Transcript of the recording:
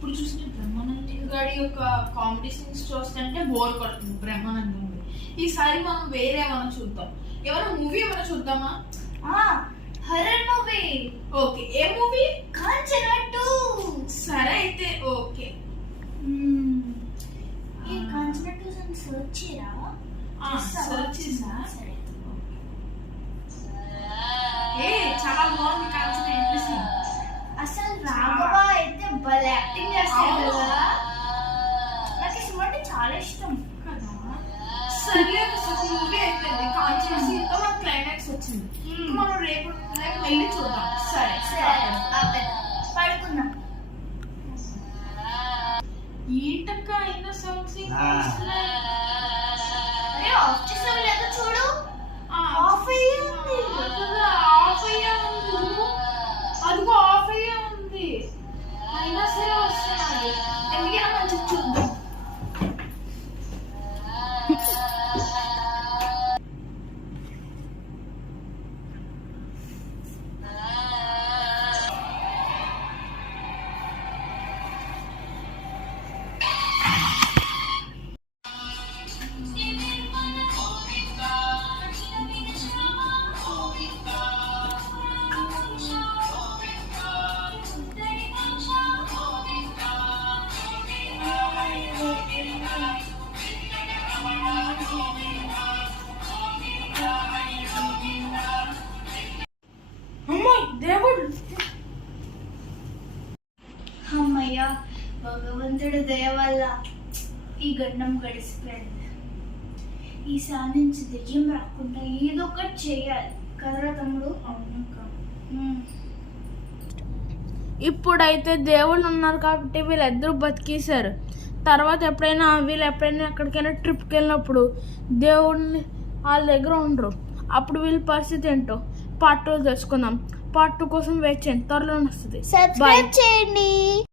ఇప్పుడు చూసిన బ్రహ్మానందం గారి యొక్క కామెడీ సీన్స్ చూస్తుంటే బోర్ కొడుతుంది బ్రహ్మానందం. ఈసారి మనం వేరే ఏమైనా చూద్దాం. ఏమైనా మూవీ ఏమైనా చూద్దామా? Horror movie. ఓకే, ఏ మూవీ? కాంచనా 2. సరే అయితే ఓకే. ఈ కాంచనా 2 ని సర్చ్ చేయరా? సర్చ్ చేసా. సరే. చాలా బాగుంది కాంచనా ఎంట్రీ. అసలు రాఘవ అయితే భలే యాక్టింగ్ చేస్తాడు కదా. నాకు ఈ సినిమా అంటే చాలా ఇష్టం కదా. సరే మూవీ అయిపోయింది. కాంచనా సీన్తో మన క్లైమాక్స్ వచ్చింది. మనం రేపు వెళ్ళి చూద్దాం. సరే పడుకుందాం. ఏంటక్క అయినా సౌండ్ సీన్ ఆఫ్ చేసావు లేదా చూడు. ఆఫ్ అయ్యింది. అదిగో ఆఫ్ అయ్యే ఉంది. అయినా సరే వస్తున్నాడు. ఎందుకైనా మంచిగా చూద్దాం. అమ్మయ్య, భగవంతుడి దయ వల్ల ఈ గండం గడిచిపోయింది. ఈసారి నుంచి దెయ్యం రాకుండా ఏదో ఒకటి చేయాలి కదరా తమ్ముడు. ఇప్పుడైతే దేవుళ్ళు ఉన్నారు కాబట్టి వీళ్ళిద్దరూ బతికేశారు. తర్వాత ఎప్పుడైనా ఎక్కడికైనా ట్రిప్కి వెళ్ళినప్పుడు దేవుడిని వాళ్ళ దగ్గర ఉండరు. అప్పుడు వీళ్ళ పరిస్థితి ఏంటో పార్ట్ 2 తెలుసుకుందాం. పార్ట్ 2 కోసం వెయిట్ చేయండి, త్వరలోనే వస్తుంది. సబ్స్క్రైబ్ చేయండి.